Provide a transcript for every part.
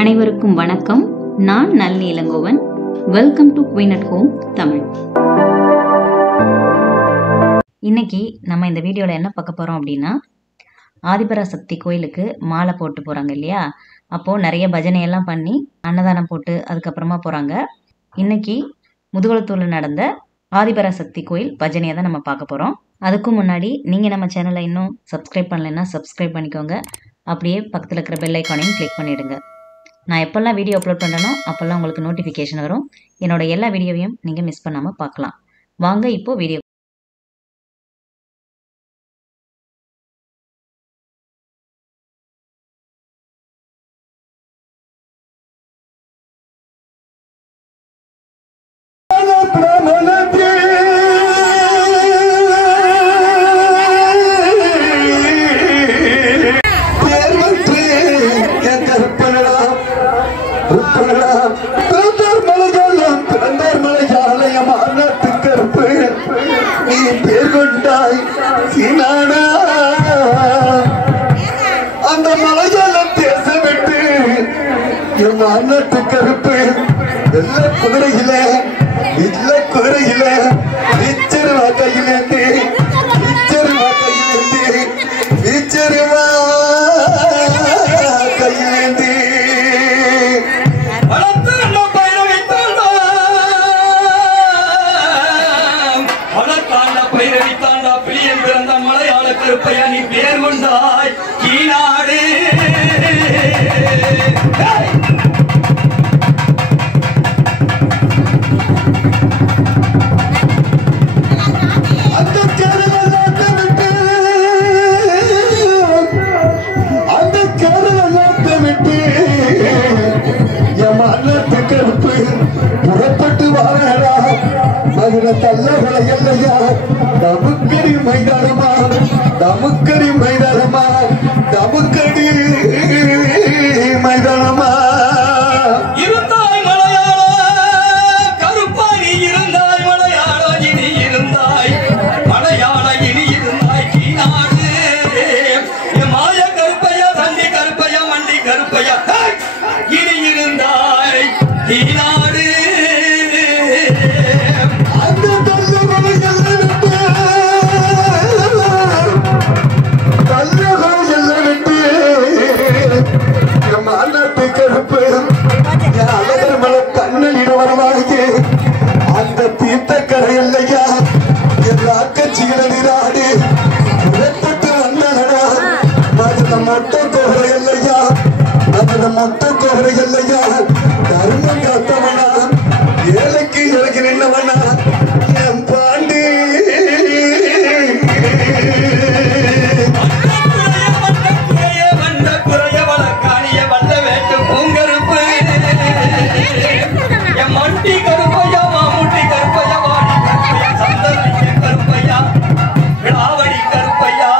அனைவருக்கும் வணக்கம். நான் Nalini Ilangovan. Welcome to queen at home Tamil. இன்னைக்கு நம்ம இந்த வீடியோவில் என்ன பார்க்க போகிறோம் அப்படின்னா, ஆதிபராசக்தி கோயிலுக்கு மாலை போட்டு போகிறாங்க இல்லையா, அப்போது நிறைய பஜனையெல்லாம் பண்ணி அன்னதானம் போட்டு அதுக்கப்புறமா போகிறாங்க. இன்னைக்கு முதுகுளத்தூரில் நடந்த ஆதிபராசக்தி கோயில் பஜனையை தான் நம்ம பார்க்க போகிறோம். அதுக்கும் முன்னாடி நீங்கள் நம்ம சேனலை இன்னும் சப்ஸ்கிரைப் பண்ணலைன்னா சப்ஸ்கிரைப் பண்ணிக்கோங்க. அப்படியே பக்கத்தில் இருக்கிற பெல் ஐக்கானையும் கிளிக் பண்ணிவிடுங்க. நான் எப்போல்லாம் வீடியோ அப்லோட் பண்ணுறேனோ அப்போல்லாம் உங்களுக்கு நோட்டிஃபிகேஷன் வரும். என்னோட எல்லா வீடியோவையும் நீங்கள் மிஸ் பண்ணாமல் பார்க்கலாம். வாங்க இப்போது வீடியோ. அந்த மலையாளம் பேசவிட்டு என் அண்ணத்து கருப்பு வெள்ள குதிரையில இல்ல குதிரையில வீச்சருவா கையிலேந்து வீச்சருவா கையிலேந்து வீச்சருவா கையிலேந்து மலையாள கருப்பையா நீ பேர் கொண்டாய் கீழாடு. புறப்பட்டு வாழடா மதுரை தள்ளகளை இல்லையா, தமுக்கடி மைதானமா தமுக்கடி மைதானமா தமுக்கடி மைதானமா. இருந்தாய் மலையாள கருப்பா நீ இருந்தாய், மலையாள இனி இருந்தாய், மலையாள இனி இருந்தாய் கீழாடு. மாய கருப்பையா சண்டி கருப்பையா மண்டி கருப்பையா இனி இருந்தாய் கீழாடு. அந்த தீர்த்தக்கரை இல்லையா எல்லா கட்சிகளிராடு புறப்பட்டு வந்தனடா மதுர மொத்த கோரை இல்லையா மதுர மொத்த கோரை இல்லையா தர்மம் காத்தவனா ஏழைக்கு இறங்கி நின்றவனா என் பாண்டி. மண்டி கருப்பையா மாமுட்டி கருப்பையா வாடி கருப்பையா சந்தன கருப்பையா விழாவடி கருப்பையா.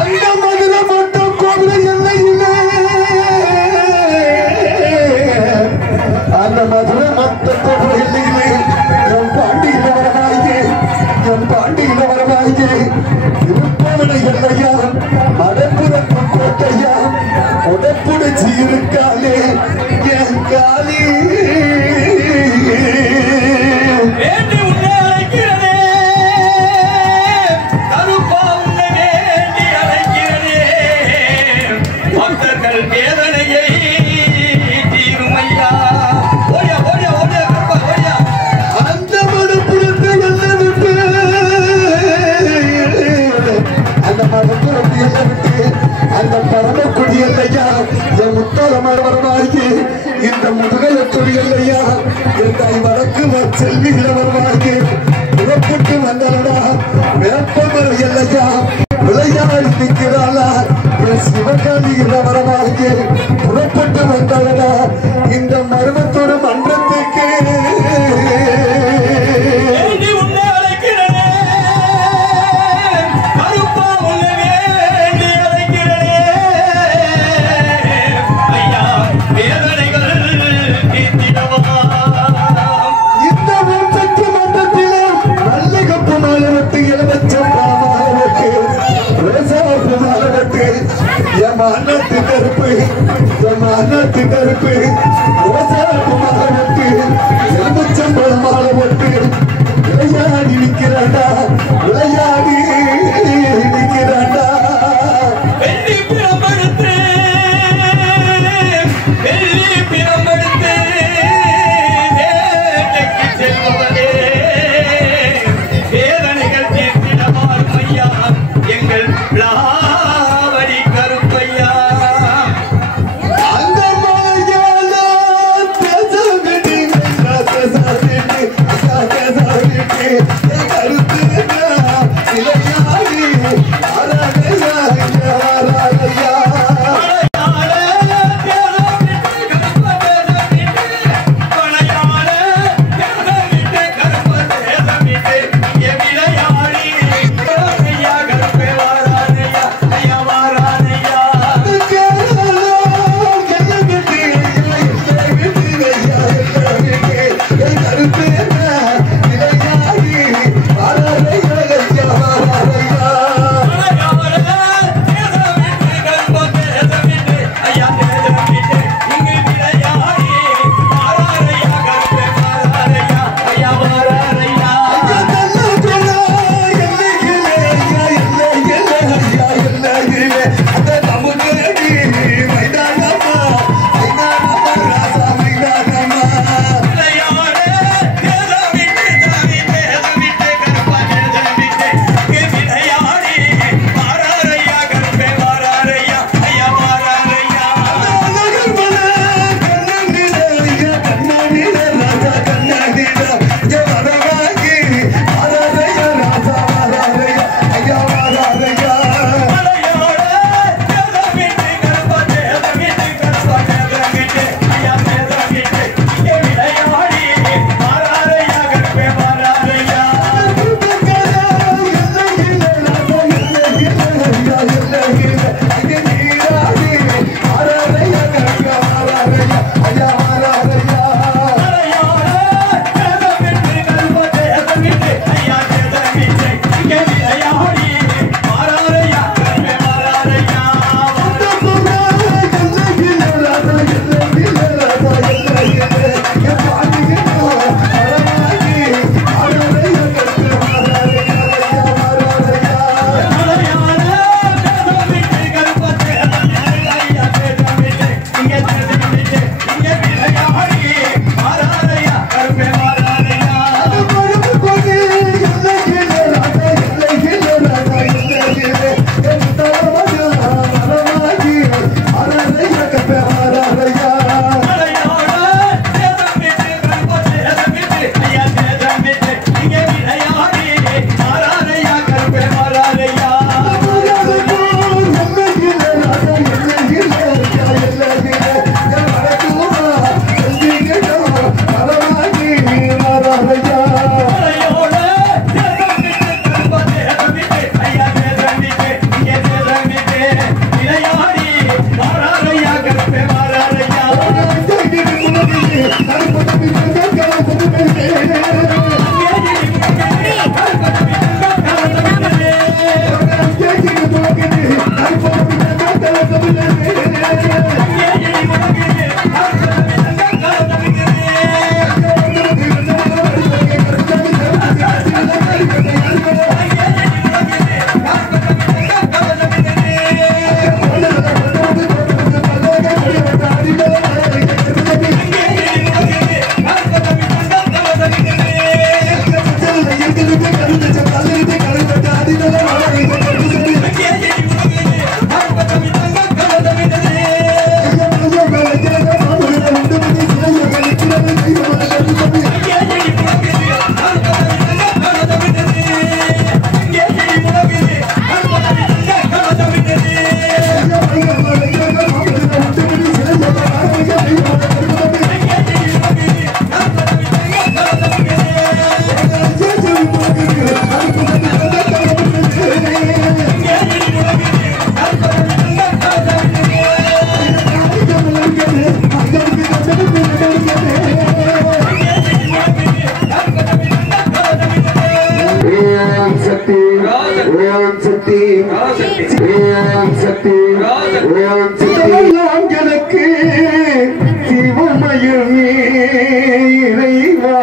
அந்த மதுரை மட்டும் கோவிலை எல்லையிலே அந்த மதுரை மட்டும் கோவிலை எல்லையிலே என் பாண்டியில வரவாயே என் பாண்டியில வரவாயே திருப்பவனை எல்லையா மடப்புறப்பு கோட்டையா உடப்புடிச்சு இருக்காளே என் காலி. வேண்டி உன்னை அழைக்கிறனே கருப்பா உன்னை வேண்டி அழைக்கிறனே பக்தர்கள் வேதனையை தீருமையா. ஓடியா ஓடியா ஓடியா கருப்பா ஓடியா. அந்த மடப்புறத்தை எல்லாம் விட்டு அந்த மடப்புறத்தை எல்லாம் விட்டு அந்த பரமக்குடி இல்லையா என் முத்தாளமான வரவாகி இந்த முதுகலத்துறை இல்லையா இந்த வடக்கு செல்விகளை வரவாகி புறப்பட்டு வந்தனடா வேப்பமர இல்லையா விளையாடி நிற்கிறாளா என் சிவகாமிகிற வரவாகி புறப்பட்டு வந்தனடா இந்த மருமத்தோடு மன்றத்துக்கு. வேண்டி உன்னை அழைக்கிறனே கருப்பா உன்னை வேண்டி அழைக்கிறனே ஐயா வேதனைகள் தீர்த்திடவா. இந்த சக்தி மன்றத்திலே நல்லகப்பு மாலவத்து இளவச்சம் மாலவத்து மாலவத்து என் ஜமானத்து கருப்பு ஜமானத்து கருப்பு ரோசாப்பு மாலை ஒட்டு எலுமிச்சம்பழம் மாலை ஒட்டு விளையாடி நிற்கிறாண்டா விளையாடி நிற்கிறாண்டா வெள்ளி பிரம்பெடுத்து வேட்டைக்கு செல்பவரே வேதனைகள் தீர்த்திடவார் ஐயா எங்கள் விளாவடி கருப்பையா அந்த மலையாள பேச சித்தமெல்லாம் எனக்கு சிவமயமே இறைவா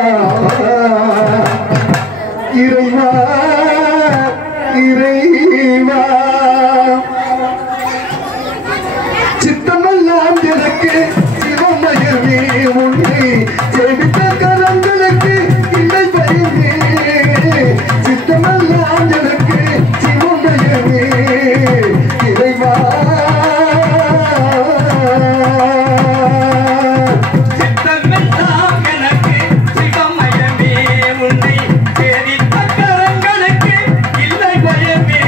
இறைவா இறைவா சித்தமெல்லாம் எனக்கு சிவமயமே உன்னை ஜெபித்த கரங்களுக்கு இல்லை பயமே சித்தமெல்லாம் எனக்கு சிவமயமே இறைவா சித்தமெல்லாம் எனக்கு சிவமயமே உன்னை சேவித்த கரங்களுக்கு இல்லை பயமே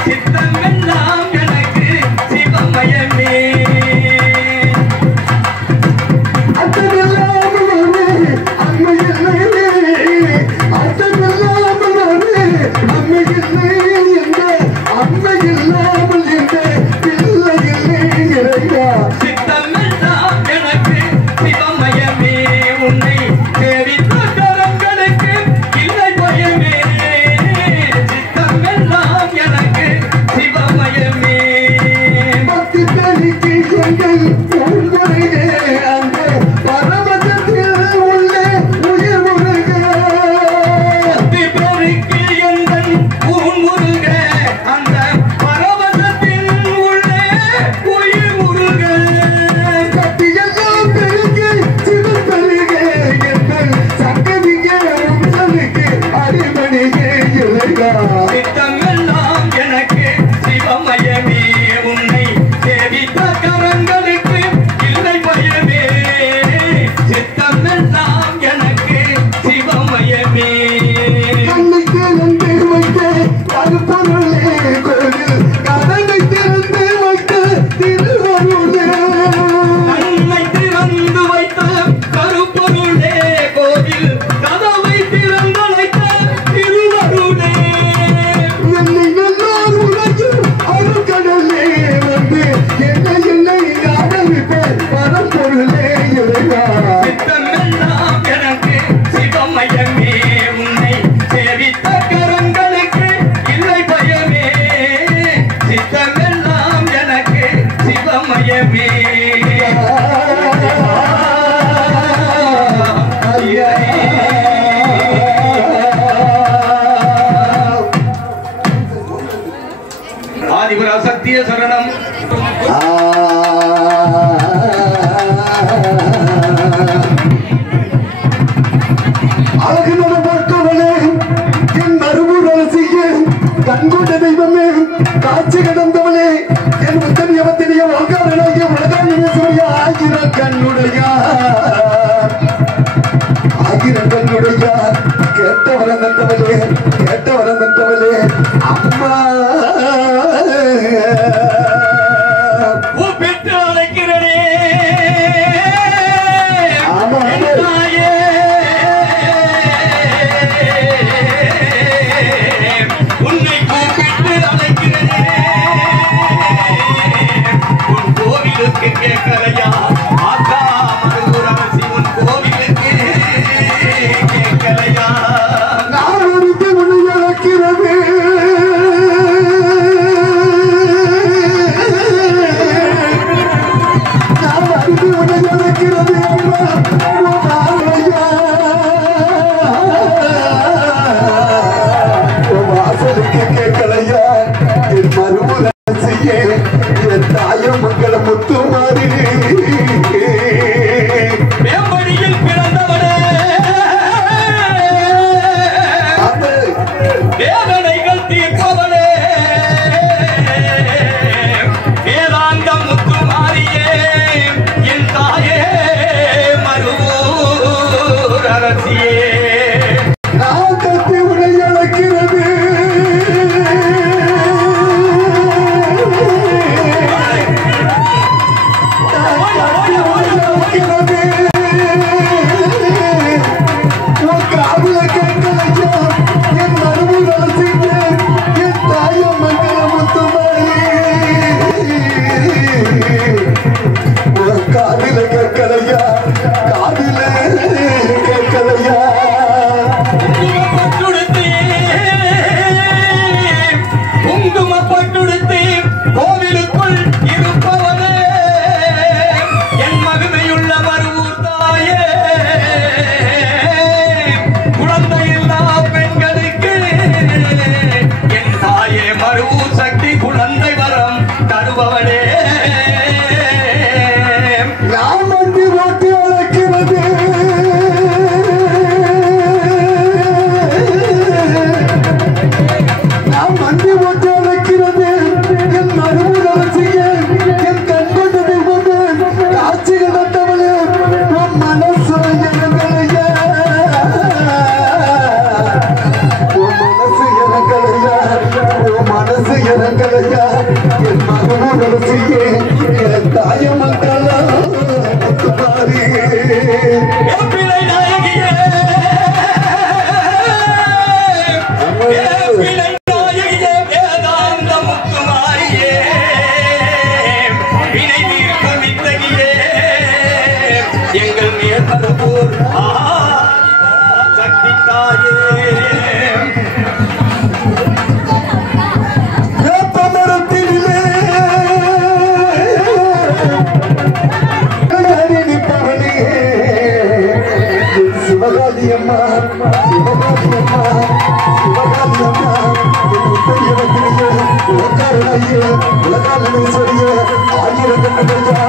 சித்தமெல்லாம் எனக்கு சிவமயமே சித்தமெல்லாம் எனக்கு சிவமயமே உன்னை சேவித்த கரங்களுக்கு இல்லை பயமே சித்தமெல்லாம் எனக்கு சிவமயமே பக்தி பெருக்கி எந்தன் பூமுருக அந்த பரவசத்தின் உள்ளே உயிர் முருக சித்தமெல்லாம் எனக்கு சிவமயமே உன்னை சேவித்த கரங்களுக்கு இல்லை பயமே சித்தமெல்லாம் எனக்கு சிவமயமே கண்ணை திறந்து வைத்த கருப்பொருளே கோவில் கதவை திறந்தழைத்த திருவருளே சித்தமெல்லாம் எனக்கு சிவமயமே உன்னை சேவித்த கரங்களுக்கு இல்லை பயமே சித்தமெல்லாம் எனக்கு சிவமயமே ஆதிபுர சத்திய சரணம் அழகு நடப்பவனே என் மறுபுறம் செய்ய கண்கொண்ட தெய்வமே காட்சி கடந்தவனே என் முத்தனியவத்தினிய வாழ்காரனாகிய உலகாய ஆகிர கண்ணுடைய கேட்டவரம் தந்தவளே அம்மா பெற்று அழைக்கிறனே ஆமா தாயே உன்னை கூப்பிட்டு அழைக்கிறனே உன் கோவிலுக்கு கேட்கலையா ஆத்தா ரசிகே தாயமங்களா முத்துமாரி பிள்ளை நாயகியே பிள்ளை நாயகியே வேதாந்த முத்துமாரியே வினை தீர்க்கும் வித்தகியே எங்கள் மேற்பூர் சக்தி தாயே சிவகாதியம்மா சிவகாதியம்மா சிவகாதியம்மா உலகாலையே உலகாலே சொல்லிய ஆயிரம் கண்ணுடையா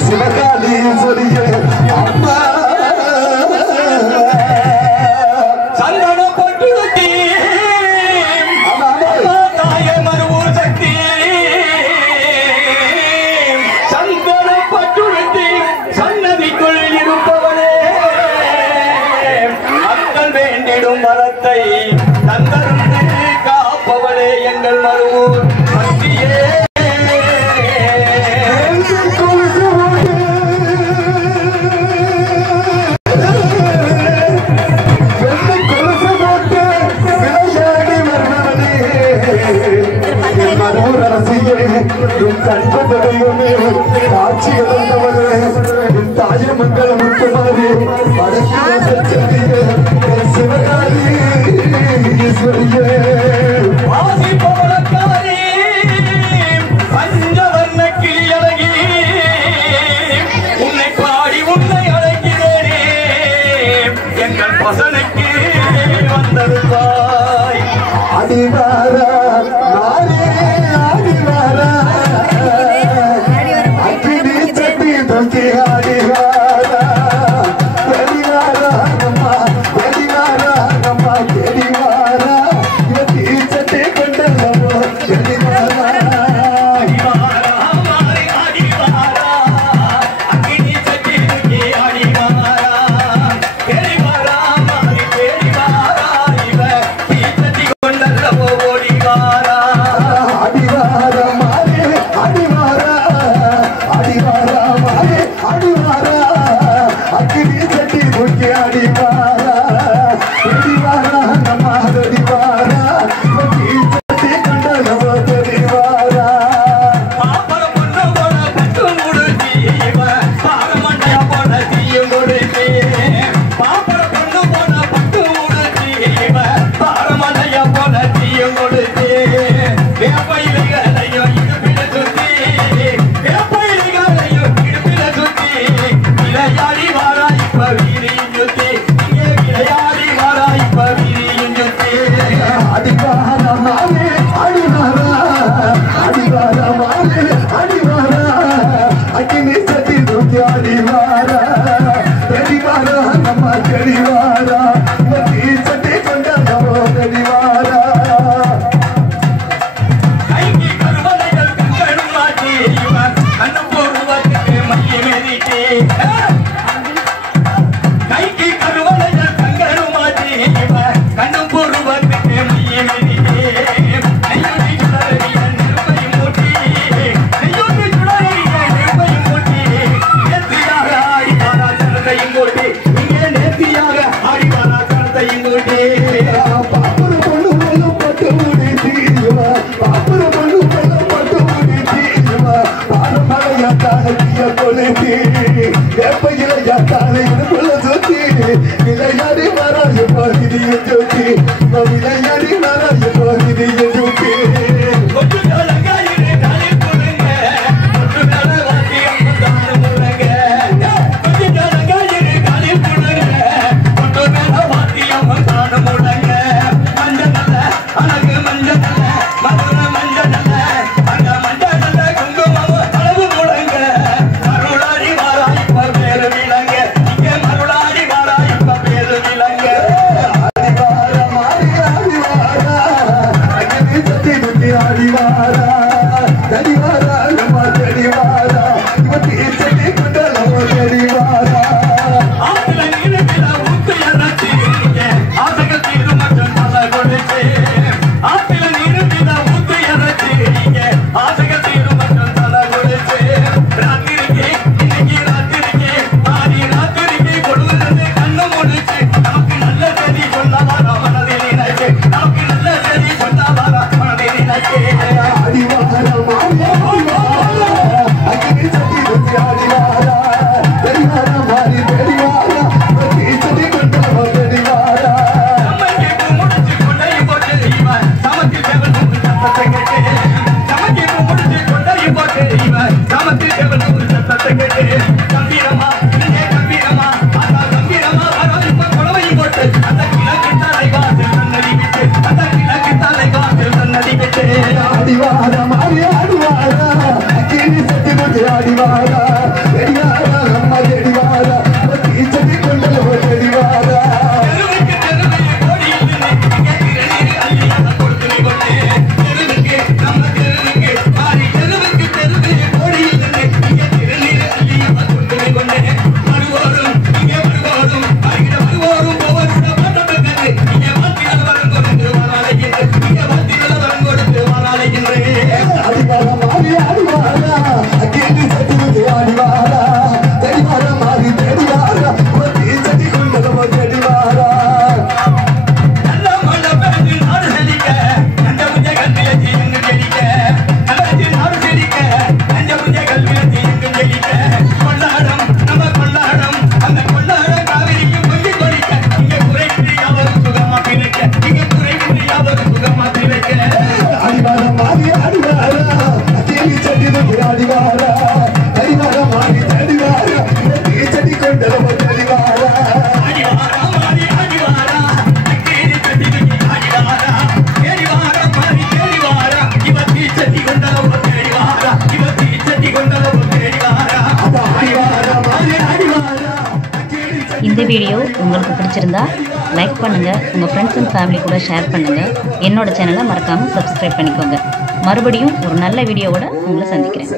சிவகாலி சொல்லிய அம்மா சந்தன பட்டு தாயே மறுவூர் சக்தி சந்தன பட்டு சன்னதிக்குள் இருப்பவனே மக்கள் வேண்டிடும் வரத்தை தந்தருந்து காப்பவனே எங்கள் மறுவூர் சக்தியே தாயமங்கல முத்துமாரி சிவகாலி ஈஸ்வரியே பஞ்சவர்ண கிளியழகி உன்னை பாடி உன்னை அழைக்கிறேனே எங்கள் பசனுக்கு வந்தருவாய் அடிவாரா நானே அடிவாரா அக்கினி சட்டி தொக்கி அடிவாரா வெடிவாரா நம்மா வெடிவாரா நம்மா வெடிவாரா இவத்தி சட்டி கொண்டல்லவோ வெடிவாரா விளையாடி வராது பகுதியை ஜோதி விளையாடி வராது பகுதியை ஜோதி கொட்டு நலங்காயிரு காலில் கொடுங்க கொட்டு நலவாசி அடிவாரா தெரியாரா நம்ம தெரிவாரா தீச்சடி கொண்டல தெரிவாரா இந்த வீடியோ உங்களுக்கு பிடிச்சிருந்தா லைக் பண்ணுங்கள், உங்கள் ஃப்ரெண்ட்ஸ் அண்ட் ஃபேமிலி கூட ஷேர் பண்ணுங்கள். என்னோட சேனலை மறக்காமல் சப்ஸ்கிரைப் பண்ணிக்கோங்க. மறுபடியும் ஒரு நல்ல வீடியோவோட உங்களை சந்திக்கிறேன்.